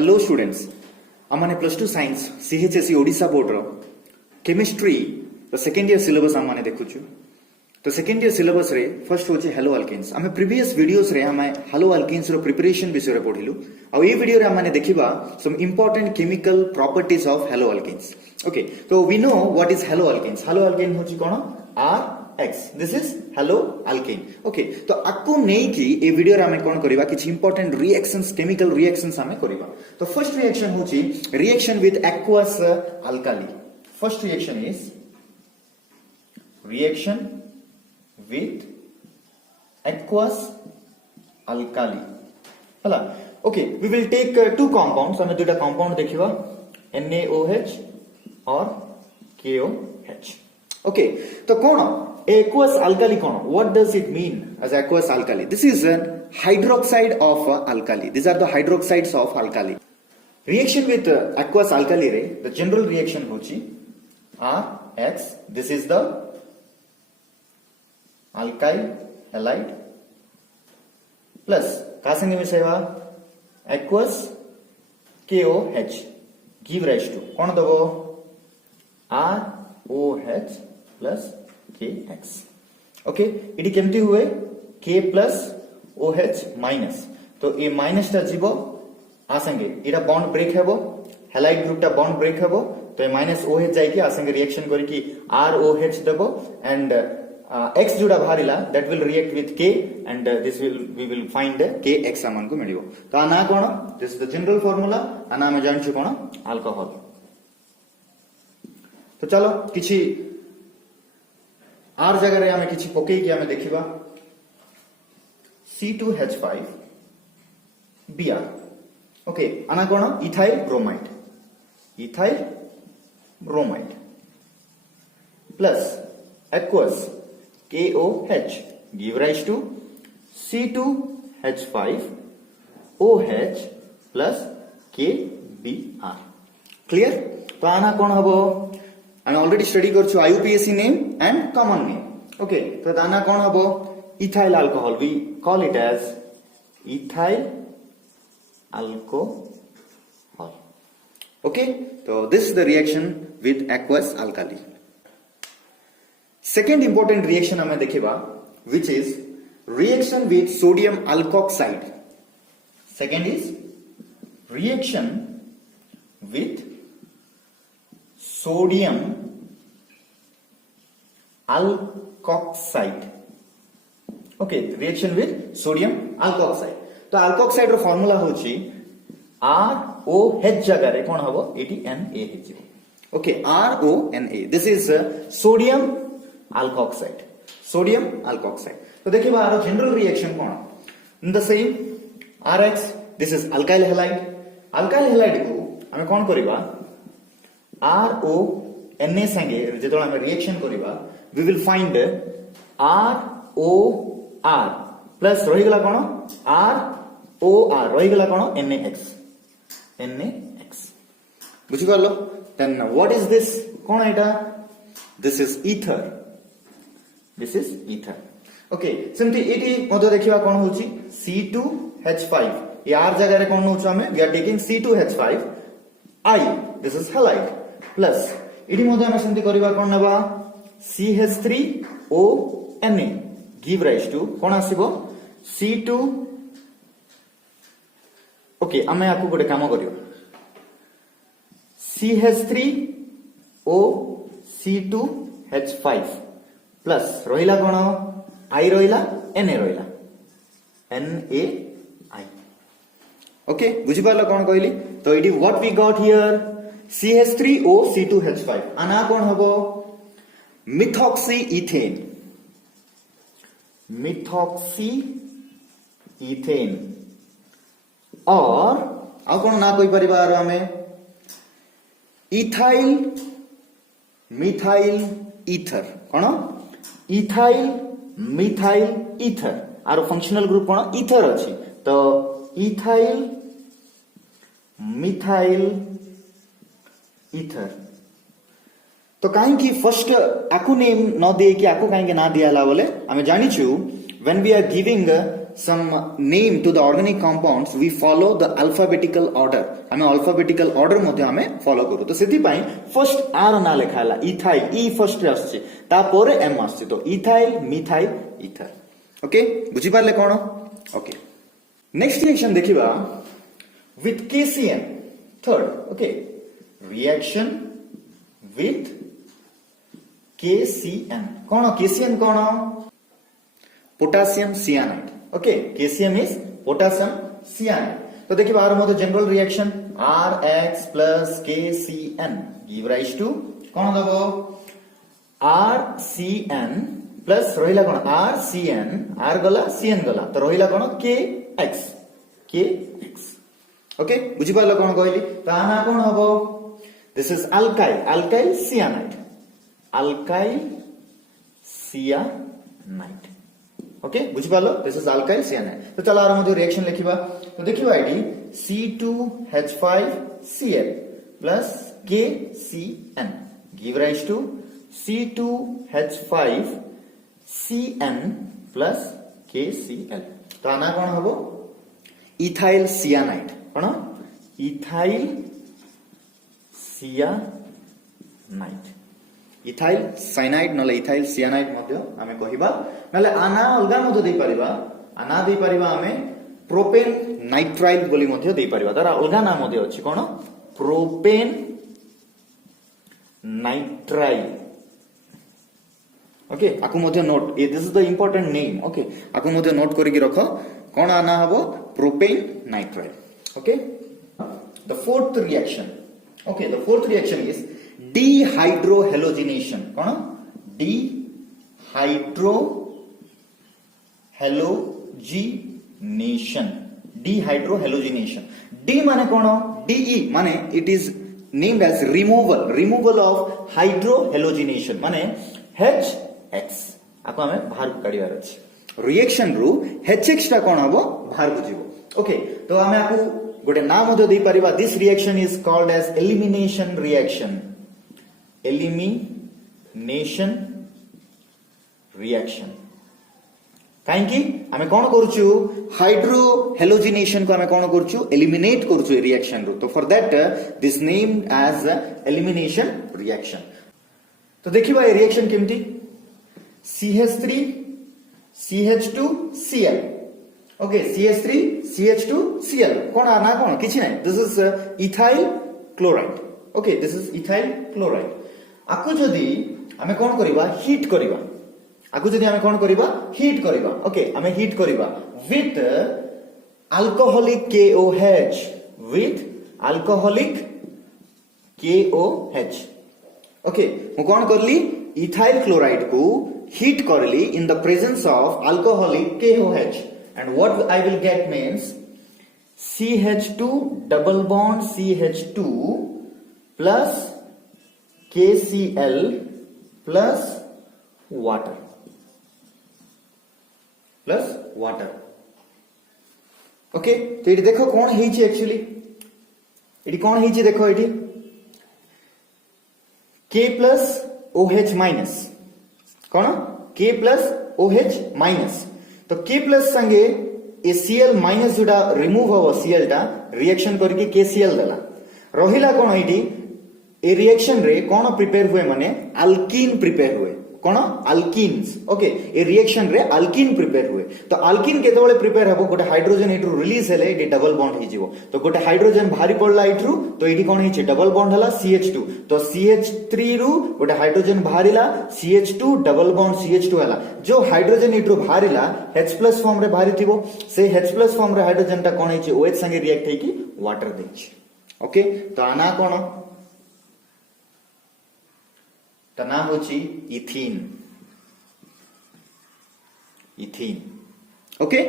Hello students आम +2 science CHSE Odisha board रो chemistry second year syllabus आम देखुचु। तो सेकेंड ईयर सिलेबस रे फर्स्ट होचे हेलो अल्केन्स। आम प्रीवियस वीडियोस रे आम हेलो अल्केन्स रो प्रिपरेशन विषय रे पढिलु। आ ए वीडियो रे आम देखिबा some important chemical properties of hello alkanes. Okay, तो we know what is haloalkanes. Haloalkane होची कोन RX, this is haloalkane. Okay, तो आकु नेई की ए वीडियो रे आम कोन करिबा किछ इंपोर्टेंट रिएक्शंस, केमिकल रिएक्शंस आम करिबा। तो फर्स्ट रिएक्शन होची reaction with aqueous alkali. First reaction is reaction with aqueous alkali हला। Okay, we will take two compounds. हमें दुटा कंपाउंड देखिबा NaOH और KOH। ओके, तो कोन aqueous alkali cone, what does it mean as aqueous alkali? This is a hydroxide of alkali. These are the hydroxides of alkali. Reaction with aqueous alkali रे the general reaction होची RX. This is the alkyl halide plus का संगे मिसेवा aqueous KOH give rise to कोन दबो ROH plus KX। Okay, ED केमती हुए K plus OH minus, तो ए minus ता जीवो आ संगे इडा बॉन्ड ब्रेक हेबो, हैलाइड ग्रुप ता बॉन्ड ब्रेक हेबो, तो ए माइनस OH जाई कि आ संगे रिएक्शन करी कि ROH दबो एंड X जोड़ा बाहरिला that will react with K and we will find KX आमान को मिलियो। तो आना कोन, this is the general formula। आना में जानछु कोन अल्कोहल। तो चलो किछि आर जगह रे हमें किछि पकेई कि हमें देखिबा C2H5 Br। ओके, आना कोन ethyl bromide, ethyl bromide plus aqueous KOH give rise to C2H5 OH plus KBr। Clear? तो आना कौन हबो, आम ऑलरेडी स्टडी करछु IUPAC name and common name. Okay, तो आना कौन हबो ethyl alcohol, we call it as ethyl alcohol. Okay, तो this is the reaction with aqueous alkali। Second important reaction हमें देखिबा which is reaction with sodium alkoxide। Second is reaction with sodium alkoxide। Okay, reaction with sodium alkoxide. तो alkoxide रो formula होची ROH जगह रे कोन हबो eighty Na। Okay, RONA, this is sodium alkoxide, sodium alkoxide। तो देखिए आरो general reaction cone in the same RX, this is alkyl halide. Alkyl halide को हमें कोन करिबा RONA संगे जेतोला हमें रिएक्शन करिबा we will find ROR plus रहि गला कोन ROR रहि गला कोन NaX। बुझि गलो? Then what is this, cone Etah, this is ether, this is ether. Okay, सेमती एटी मधे देखिबा कोन होची C2H5, ये आर जगह रे कोन होछ हमें we are taking C2H5 I, this is halide plus एटी मधे हम सेमती करिबा कोन नबा CH3ONA गिव राइज टू कोन आसीबो C2। ओके, हमें आपको गोटे काम करियो CH3O C2H5 प्लस रहिला कोन I रहिला Na रहिला NaI। ओके, बुझि पाला कोन कहली? तो it what we got here CH3O C2H5 आना कोन हबो मिथॉक्सी इथेन, मिथॉक्सी इथेन और आ कोन ना कोइ परिबा आरो हमें इथाइल मिथाइल ईथर। कोन इथाइल मिथाइल ईथर, आरो फंक्शनल ग्रुप कोन ईथर अछि। तो इथाइल मिथाइल ईथर। तो काहे कि फर्स्ट आकु नेम न दे कि आकु काहे के ना दियाला बोले हमें जानि छु when we are giving some name to the organic compounds, we follow the alphabetical order. हमें alphabetical order मध्ये हमें follow करू. तो सेति पाई first R ना लिखा हला ethyl, E first रे आछी ता परे M आछी. तो ethyl methyl ether. ओके बुझी पारले कोन? ओके नेक्स्ट रिएक्शन देखिबा with KCN. Third okay reaction with KCN. कोन KCN कोन? Potassium cyanide. Okay KCM is potassium cyanide. तो देखिए बार मो तो general reaction RX plus KCN give rise to कोन दबो RCN plus रहिला कोन RCN R गला CN गला तो रहिला कोन KX. ओके बुझी पारलो कोन कहली? ता ना कोन हबो? This is alkyl cyanide. Okay बुझी पारलो? This is alkyl cyanide. तो चलो आर मध्य रिएक्शन लिखिबा. तो देखिबा एटी C2H5Cl plus KCN give rise to C2H5CN plus KCl. तो आना कोन हबो? Ethyl cyanide. कोन? Ethyl cyanide. इथाइल साइनाइड नले इथाइल सियानाइड मध्ये आमे कहिबा. नले आना अलगा मध्ये देई परिबा. आना देई परिबा आमे प्रोपेन नाइट्राइल बोली मध्ये देई परिबा. तार अलगा नाम मध्ये अछि कोन? Propane nitrile. ओके आकु मध्ये नोट ए this is the important name. Okay आकु मध्ये नोट करि के रखो. कोन आना हबो? Propane nitrile. Okay the fourth reaction. Okay the fourth reaction is dehydrohalogenation. कोन? dehydrohalogenation. D माने कोन? DE माने it is named as removal of hydrohalogenation माने HX. आको हमें बाहर काढिबार अछि. रिएक्शन रु HX टा कोन हबो? बाहर बुझिबो. ओके तो हमें आको गोटे नाम मध्ये देई परिबा. This reaction is called as elimination reaction. Elimination reaction काहे कि हमें कोन करछु? हाइड्रो हेलोजिनेशन को हमें कोन करछु? एलिमिनेट करछु रिएक्शन रु. तो for that this named as elimination reaction. तो देखिबा ए रिएक्शन केमती CH3 CH2 Cl. Okay CH3 CH2 Cl कोन आना कोन किछि नै. This is ethyl chloride. Okay this is ethyl chloride. आकु जदी हमें कोन करिबा? हीट करिबा. आकु जदी हमें कोन करिबा? हीट करिबा. ओके हमें हीट करिबा with alcoholic KOH. With alcoholic KOH. Okay मु कोन करली? इथाइल क्लोराइड को हीट करली in the presence of alcoholic KOH. And what I will get means CH2 double bond CH2 plus KCl plus water. Okay तो ये देखो कौन है actually. ये कौन है देखो ये K plus OH minus. कौन? K plus OH minus. तो K प्लस संगे ए Cl माइनस जोटा रिमूव हो Cl टा रिएक्शन करके KCl देला. रहिला कोन एटी ए रिएक्शन रे कोन प्रिपेयर हुए माने अल्कीन प्रिपेयर हुए. कोन? अल्कीन्स. ओके ए रिएक्शन रे अल्कीन प्रिपेयर हुए. तो अल्कीन केतबेले प्रिपेयर हबो? गोटे हाइड्रोजन एटू रिलीज हेले एटी डबल बॉन्ड हि जिवो. तो गोटे हाइड्रोजन भारी पड़ला एटू तो एटी कोन हिचे? डबल बॉन्ड हला CH2. तो CH3 रु गोटे hydrogen भारिला CH2 double bond CH2 हला. जो हाइड्रोजन एटू भारिला H+ फॉर्म रे भारी थिबो. से H+ फॉर्म रे हाइड्रोजन ता कोन हिचे? OH संगे रिएक्ट हेकी वाटर देछि. ओके तो आना कोन? तना होची ethene. Okay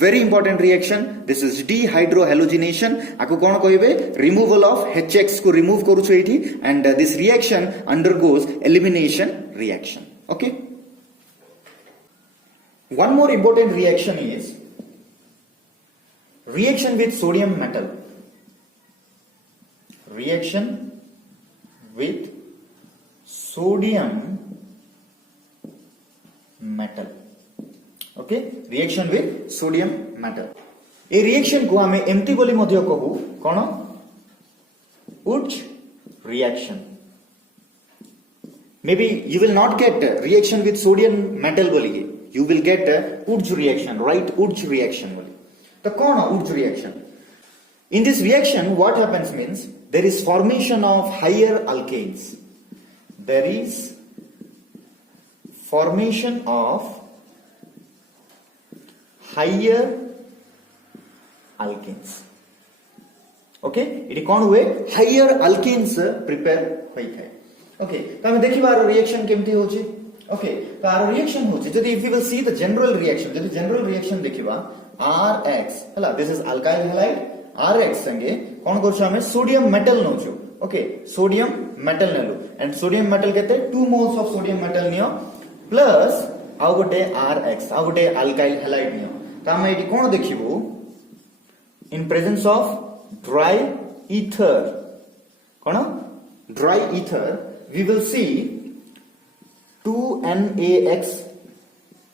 very important reaction. This is dehydrohalogenation. आको कोन कहबे? removal of HX को remove करू छ एठी and this reaction undergoes elimination reaction. Okay one more important reaction is reaction with sodium metal. Reaction with sodium metal. Okay reaction with sodium metal A reaction को आमे MT बोली मध्य कहू कोन उड्स reaction maybe you will not get reaction with sodium metal बोली you will get Wurtz reaction, right? Wurtz reaction बोली तो कौन Wurtz reaction? In this reaction what happens means there is formation of higher alkanes. There is formation of higher alkanes. Okay? इटी कौन हुए higher alkanes prepare होई थाए. Okay तो हम देखिबा रिएक्शन केमती होची ओके तो आर रिएक्शन होची जदी if you will see the general reaction जदी जनरल रिएक्शन देखिबा Rx हला this is alkyl halide Rx संगे कोन करछु हमें सोडियम मेटल नोछु ओके सोडियम मेटल नेलु एंड सोडियम मेटल केते 2 मोल्स ऑफ सोडियम मेटल नियो प्लस आ गोटे Rx आ गोटे अल्काइल हैलाइड नियो तो हम एटी कोन देखिबो in presence of dry ether कोन dry ether we will see 2NaX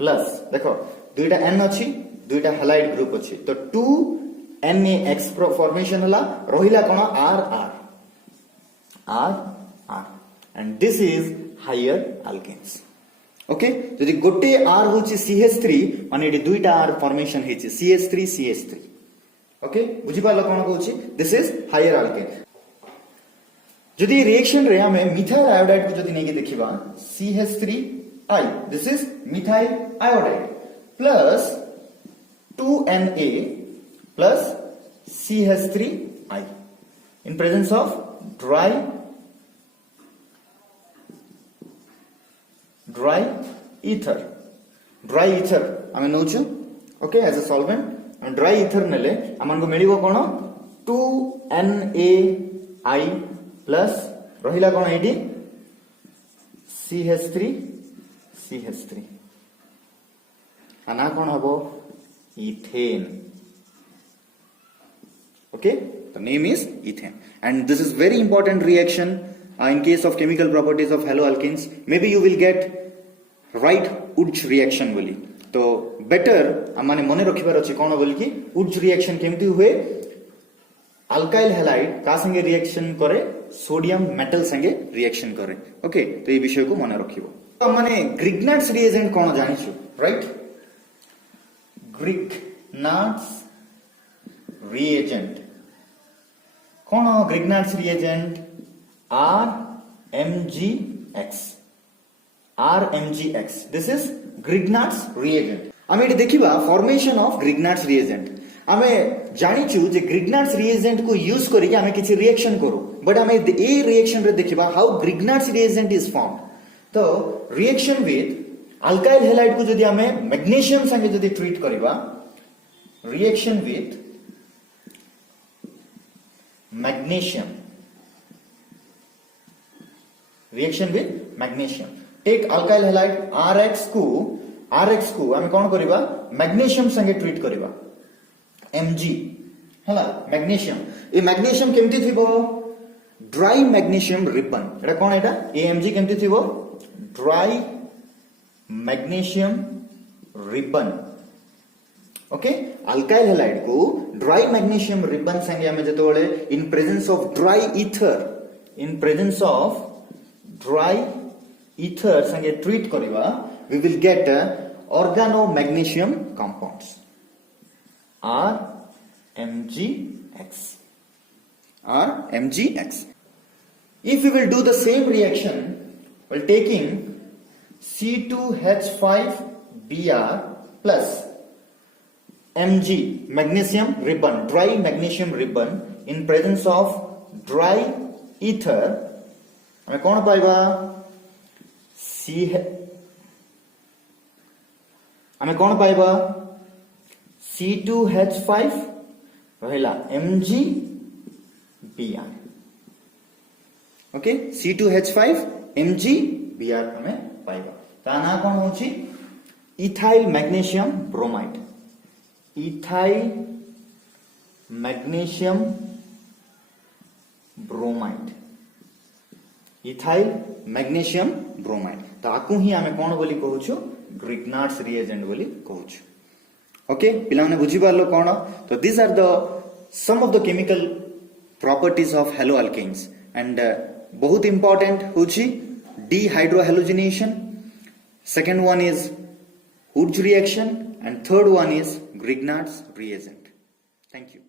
plus देखो दुईटा N अच्छी दुईटा हैलाइड ग्रुप अच्छी तो 2NaX फॉर्मेशन हला रहिला कोन R and this is higher alkanes okay जदि गोटे R होची CH3 माने एटी दुईटा R फॉर्मेशन हेची CH3 ओके बुझी पालो कोन कहूची दिस इज हायर alkane जदि रिएक्शन रे हमें मिथाइल आयोडाइड को जदि नेकी देखिबा CH3I this is methyl iodide plus 2Na plus CH3I in presence of dry ether हमें नोचु okay as a solvent and dry ether नेले हमन को मिलिबो कोन 2NaI प्लस रहिला कोन एडी CH3 आना कोन हबो ethane okay the name is ethane and this is very important reaction in case of chemical properties of haloalkanes maybe you will get right Wurtz reaction बोली तो better माने मने रखिबार अछि कोन बोली कि Wurtz reaction केमती हुए अल्काइल हैलाइड का संगे रिएक्शन करे सोडियम मेटल संगे रिएक्शन करे ओके तो ये विषय को मने रखिबो तो माने ग्रिग्नार्ड्स रिएजेंट कोन जानिछु राइट ग्रिग्नार्ड्स रिएजेंट कोन Grignard's reagent RMgX this is Grignard's reagent आमे एटी देखिबा फॉर्मेशन ऑफ ग्रिग्नार्ड्स रिएजेंट आमे जानिछु जे ग्रिग्नार्ड्स रिएजेंट को यूज करी आमे किछि रिएक्शन करू बट आमे ए रिएक्शन रे देखिबा how Grignard's reagent is form तो रिएक्शन विथ अल्काइल हैलाइड को जदि आमे मैग्नीशियम संगे जदि ट्रीट करिबा reaction with magnesium take alkyl halide RX को आमे कोन करिबा मैग्नीशियम संगे ट्रीट करिबा Mg हला मैग्नीशियम ए मैग्नीशियम केमती थिबो ड्राई मैग्नीशियम रिबन एटा कोन एटा Mg केमती थिबो dry magnesium ribbon okay alkyl halide को ड्राई मैग्नीशियम रिबन संगे हमें जतोले in presence of dry ether संगे ट्रीट करिबा we will get organomagnesium compounds RMgX. If we will do the same reaction while taking C2H5Br plus Mg magnesium ribbon, dry magnesium ribbon in presence of dry ether, हमें कौन पाएगा हमें कौन पाएगा C2H5 रहिला MgBr okay C2H5 MgBr हमें पाएगा ता ना कौन होची ethyl magnesium bromide ethyl magnesium bromide ताकू ही हमें कौन बोली कहूछु ग्रिग्नार्ड्स रिएजेंट बोली कहूछु ओके पिलाने बुझी पारलो कौन तो this are the some of the chemical properties of hello alkanes and बहुत इंपॉर्टेंट होची dehydrohalogenation second one is Wurtz reaction and third one is Grignard's reagent. Thank you.